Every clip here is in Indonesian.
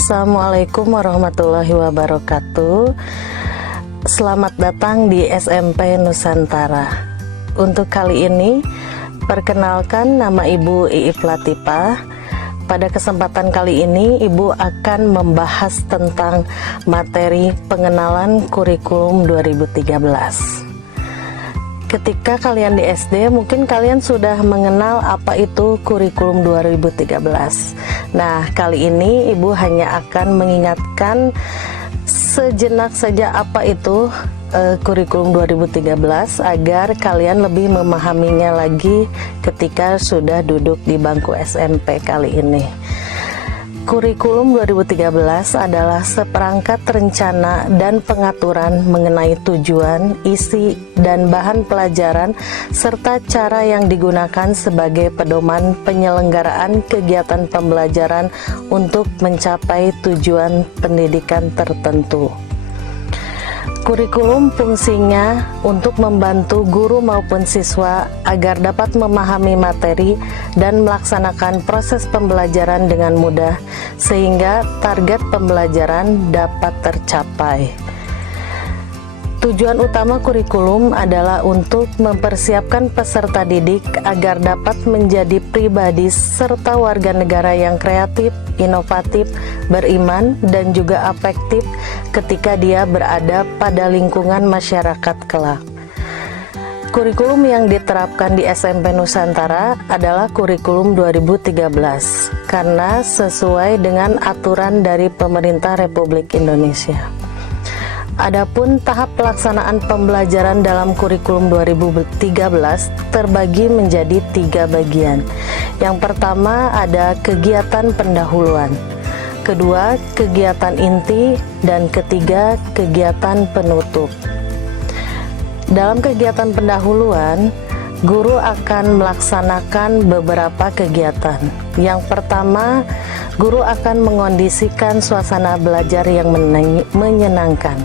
Assalamualaikum warahmatullahi wabarakatuh. Selamat datang di SMP Nusantara. Untuk kali ini, perkenalkan, nama Ibu Iip Latifah. Pada kesempatan kali ini, Ibu akan membahas tentang materi pengenalan kurikulum 2013. Ketika kalian di SD, mungkin kalian sudah mengenal apa itu kurikulum 2013. Nah, kali ini Ibu hanya akan mengingatkan sejenak saja apa itu kurikulum 2013 agar kalian lebih memahaminya lagi ketika sudah duduk di bangku SMP kali ini. Kurikulum 2013 adalah seperangkat rencana dan pengaturan mengenai tujuan, isi, dan bahan pelajaran serta cara yang digunakan sebagai pedoman penyelenggaraan kegiatan pembelajaran untuk mencapai tujuan pendidikan tertentu. Kurikulum fungsinya untuk membantu guru maupun siswa agar dapat memahami materi dan melaksanakan proses pembelajaran dengan mudah sehingga target pembelajaran dapat tercapai. Tujuan utama kurikulum adalah untuk mempersiapkan peserta didik agar dapat menjadi pribadi serta warga negara yang kreatif, inovatif, beriman, dan juga afektif ketika dia berada pada lingkungan masyarakat kelak. Kurikulum yang diterapkan di SMP Nusantara adalah kurikulum 2013 karena sesuai dengan aturan dari Pemerintah Republik Indonesia. Adapun tahap pelaksanaan pembelajaran dalam kurikulum 2013 terbagi menjadi 3 bagian. Yang pertama ada kegiatan pendahuluan, kedua kegiatan inti, dan ketiga kegiatan penutup. Dalam kegiatan pendahuluan, guru akan melaksanakan beberapa kegiatan. Yang pertama, guru akan mengondisikan suasana belajar yang menyenangkan.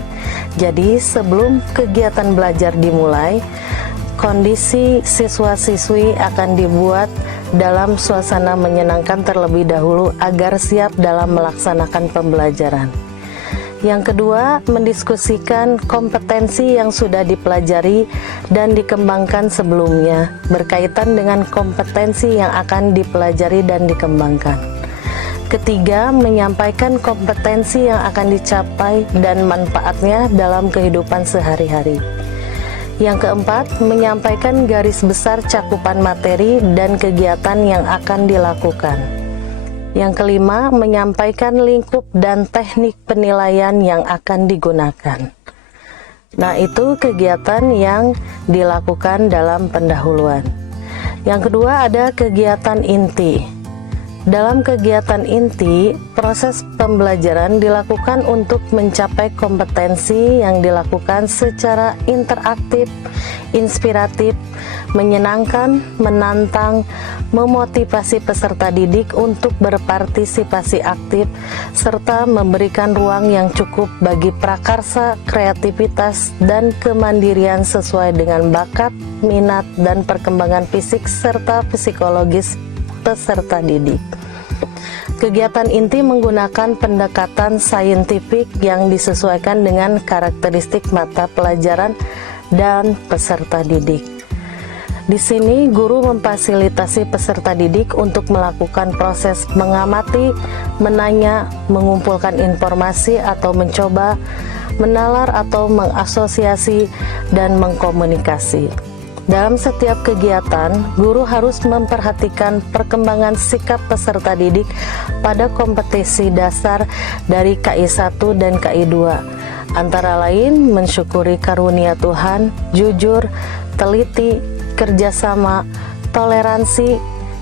Jadi sebelum kegiatan belajar dimulai, kondisi siswa-siswi akan dibuat dalam suasana menyenangkan terlebih dahulu agar siap dalam melaksanakan pembelajaran. Yang kedua, mendiskusikan kompetensi yang sudah dipelajari dan dikembangkan sebelumnya berkaitan dengan kompetensi yang akan dipelajari dan dikembangkan. Ketiga, menyampaikan kompetensi yang akan dicapai dan manfaatnya dalam kehidupan sehari-hari. Yang keempat, menyampaikan garis besar cakupan materi dan kegiatan yang akan dilakukan. Yang kelima, menyampaikan lingkup dan teknik penilaian yang akan digunakan. Nah, itu kegiatan yang dilakukan dalam pendahuluan. Yang kedua ada kegiatan inti. Dalam kegiatan inti, proses pembelajaran dilakukan untuk mencapai kompetensi yang dilakukan secara interaktif, inspiratif, menyenangkan, menantang, memotivasi peserta didik untuk berpartisipasi aktif, serta memberikan ruang yang cukup bagi prakarsa, kreativitas, dan kemandirian sesuai dengan bakat, minat, dan perkembangan fisik serta psikologis peserta didik. Kegiatan inti menggunakan pendekatan saintifik yang disesuaikan dengan karakteristik mata pelajaran dan peserta didik. Di sini guru memfasilitasi peserta didik untuk melakukan proses mengamati, menanya, mengumpulkan informasi atau mencoba, menalar atau mengasosiasi, dan mengkomunikasi. Dalam setiap kegiatan, guru harus memperhatikan perkembangan sikap peserta didik pada kompetensi dasar dari KI 1 dan KI 2, antara lain mensyukuri karunia Tuhan, jujur, teliti, kerjasama, toleransi,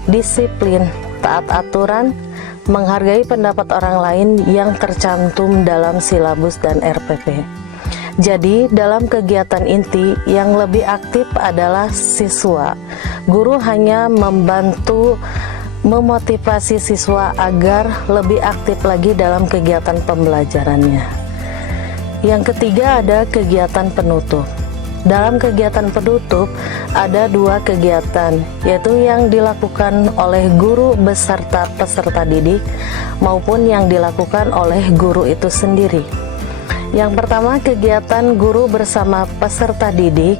disiplin, taat aturan, menghargai pendapat orang lain yang tercantum dalam silabus dan RPP. Jadi, dalam kegiatan inti yang lebih aktif adalah siswa. Guru hanya membantu memotivasi siswa agar lebih aktif lagi dalam kegiatan pembelajarannya. Yang ketiga ada kegiatan penutup. dalam kegiatan penutup ada dua kegiatan, yaitu yang dilakukan oleh guru beserta peserta didik maupun yang dilakukan oleh guru itu sendiri. Yang pertama, kegiatan guru bersama peserta didik,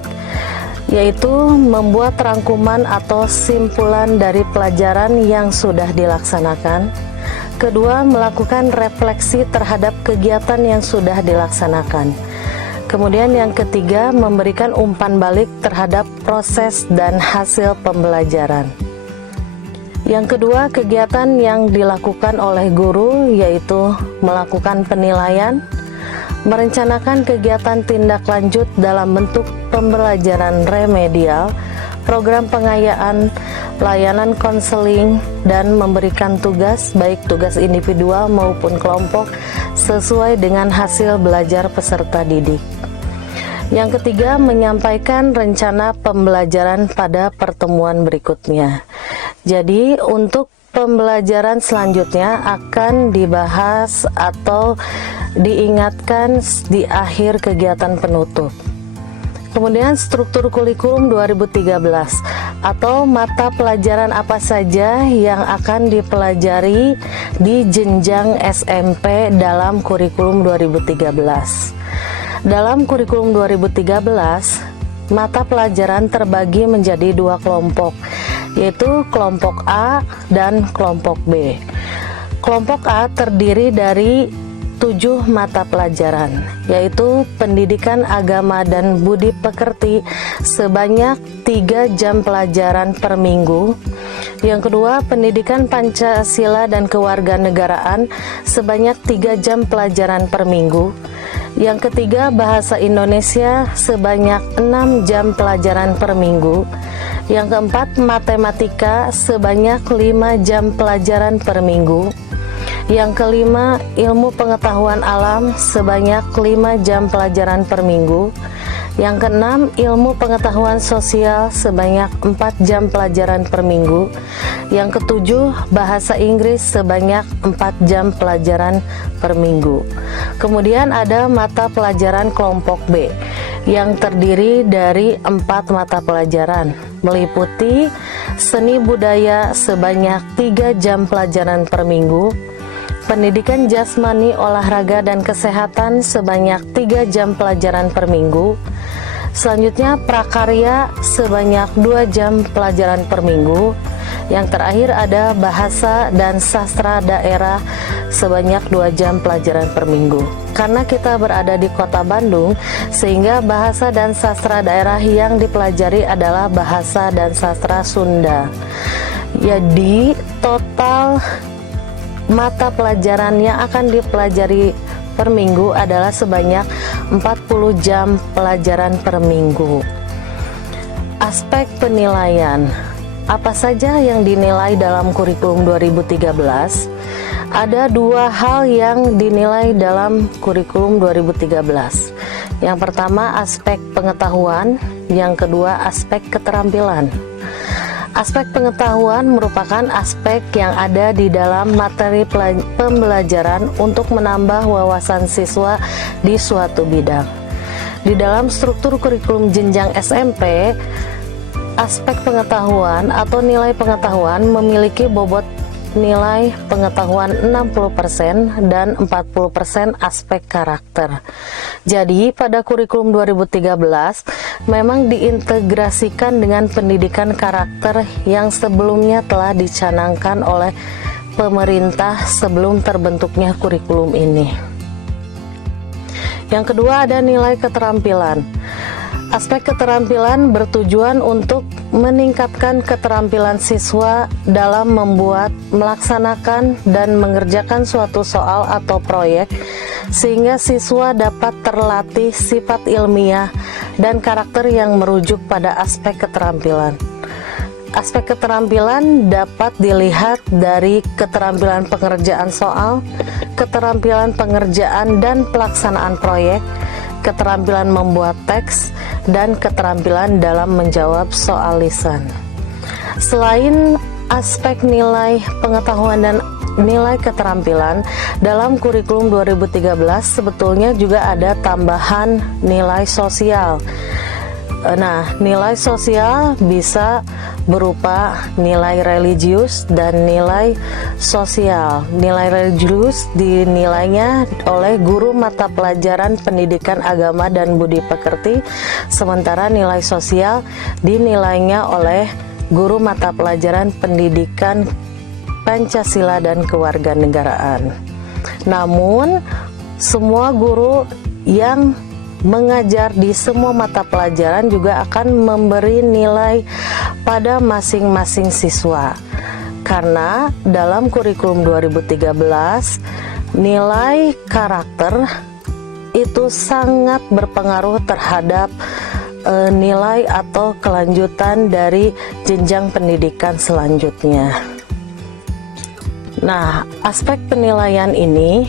yaitu membuat rangkuman atau simpulan dari pelajaran yang sudah dilaksanakan. Kedua, melakukan refleksi terhadap kegiatan yang sudah dilaksanakan. Kemudian yang ketiga, memberikan umpan balik terhadap proses dan hasil pembelajaran. Yang kedua, kegiatan yang dilakukan oleh guru yaitu melakukan penilaian, merencanakan kegiatan tindak lanjut dalam bentuk pembelajaran remedial, program pengayaan, layanan konseling, dan memberikan tugas, baik tugas individual maupun kelompok, sesuai dengan hasil belajar peserta didik. Yang ketiga, menyampaikan rencana pembelajaran pada pertemuan berikutnya. Jadi, untuk pembelajaran selanjutnya akan dibahas atau diingatkan di akhir kegiatan penutup. Kemudian struktur kurikulum 2013 atau mata pelajaran apa saja yang akan dipelajari di jenjang SMP dalam kurikulum 2013. Dalam kurikulum 2013, mata pelajaran terbagi menjadi dua kelompok, yaitu kelompok A dan kelompok B. Kelompok A terdiri dari 7 mata pelajaran, yaitu pendidikan agama dan budi pekerti sebanyak 3 jam pelajaran per minggu. Yang kedua, pendidikan Pancasila dan kewarganegaraan sebanyak 3 jam pelajaran per minggu. Yang ketiga, bahasa Indonesia sebanyak 6 jam pelajaran per minggu. Yang keempat, matematika sebanyak 5 jam pelajaran per minggu. Yang kelima, ilmu pengetahuan alam sebanyak 5 jam pelajaran per minggu. Yang keenam, ilmu pengetahuan sosial sebanyak 4 jam pelajaran per minggu. Yang ketujuh, bahasa Inggris sebanyak 4 jam pelajaran per minggu. Kemudian ada mata pelajaran kelompok B yang terdiri dari 4 mata pelajaran, meliputi seni budaya sebanyak 3 jam pelajaran per minggu, pendidikan jasmani, olahraga, dan kesehatan sebanyak 3 jam pelajaran per minggu. Selanjutnya prakarya sebanyak 2 jam pelajaran per minggu. Yang terakhir ada bahasa dan sastra daerah sebanyak 2 jam pelajaran per minggu. Karena kita berada di kota Bandung, sehingga bahasa dan sastra daerah yang dipelajari adalah bahasa dan sastra Sunda. Jadi total mata pelajaran yang akan dipelajari per minggu adalah sebanyak 40 jam pelajaran per minggu. Aspek penilaian. Apa saja yang dinilai dalam kurikulum 2013? Ada 2 hal yang dinilai dalam kurikulum 2013. Yang pertama, aspek pengetahuan, yang kedua, aspek keterampilan. Aspek pengetahuan merupakan aspek yang ada di dalam materi pembelajaran untuk menambah wawasan siswa di suatu bidang. Di dalam struktur kurikulum jenjang SMP, aspek pengetahuan atau nilai pengetahuan memiliki bobot nilai pengetahuan 60% dan 40% aspek karakter. Jadi pada kurikulum 2013 memang diintegrasikan dengan pendidikan karakter yang sebelumnya telah dicanangkan oleh pemerintah sebelum terbentuknya kurikulum ini. Yang kedua ada nilai keterampilan. Aspek keterampilan bertujuan untuk meningkatkan keterampilan siswa dalam membuat, melaksanakan, dan mengerjakan suatu soal atau proyek, sehingga siswa dapat terlatih sifat ilmiah dan karakter yang merujuk pada aspek keterampilan. Aspek keterampilan dapat dilihat dari keterampilan pengerjaan soal, keterampilan pengerjaan dan pelaksanaan proyek, keterampilan membuat teks, dan keterampilan dalam menjawab soal lisan. Selain aspek nilai pengetahuan dan nilai keterampilan, dalam kurikulum 2013 sebetulnya juga ada tambahan nilai sosial. Nah, nilai sosial bisa berupa nilai religius dan nilai sosial. Nilai religius dinilainya oleh guru mata pelajaran pendidikan agama dan budi pekerti, sementara nilai sosial dinilainya oleh guru mata pelajaran pendidikan Pancasila dan kewarganegaraan. Namun, semua guru yang mengajar di semua mata pelajaran juga akan memberi nilai pada masing-masing siswa, karena dalam kurikulum 2013 nilai karakter itu sangat berpengaruh terhadap nilai atau kelanjutan dari jenjang pendidikan selanjutnya. Nah, aspek penilaian ini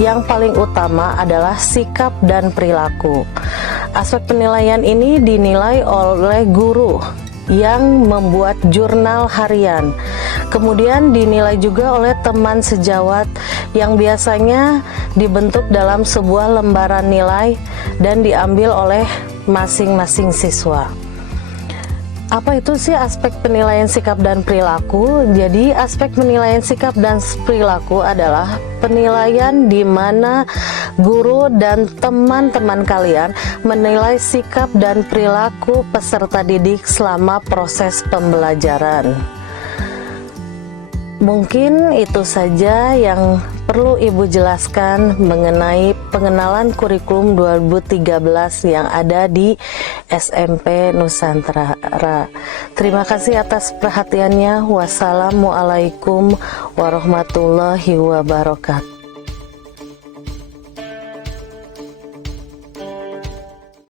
yang paling utama adalah sikap dan perilaku. Aspek penilaian ini dinilai oleh guru yang membuat jurnal harian. Kemudian dinilai juga oleh teman sejawat yang biasanya dibentuk dalam sebuah lembaran nilai dan diambil oleh masing-masing siswa. Apa itu sih aspek penilaian sikap dan perilaku? Jadi aspek penilaian sikap dan perilaku adalah penilaian di mana guru dan teman-teman kalian menilai sikap dan perilaku peserta didik selama proses pembelajaran. Mungkin itu saja yang perlu Ibu jelaskan mengenai pengenalan kurikulum 2013 yang ada di SMP Nusantara. Terima kasih atas perhatiannya. Wassalamualaikum warahmatullahi wabarakatuh.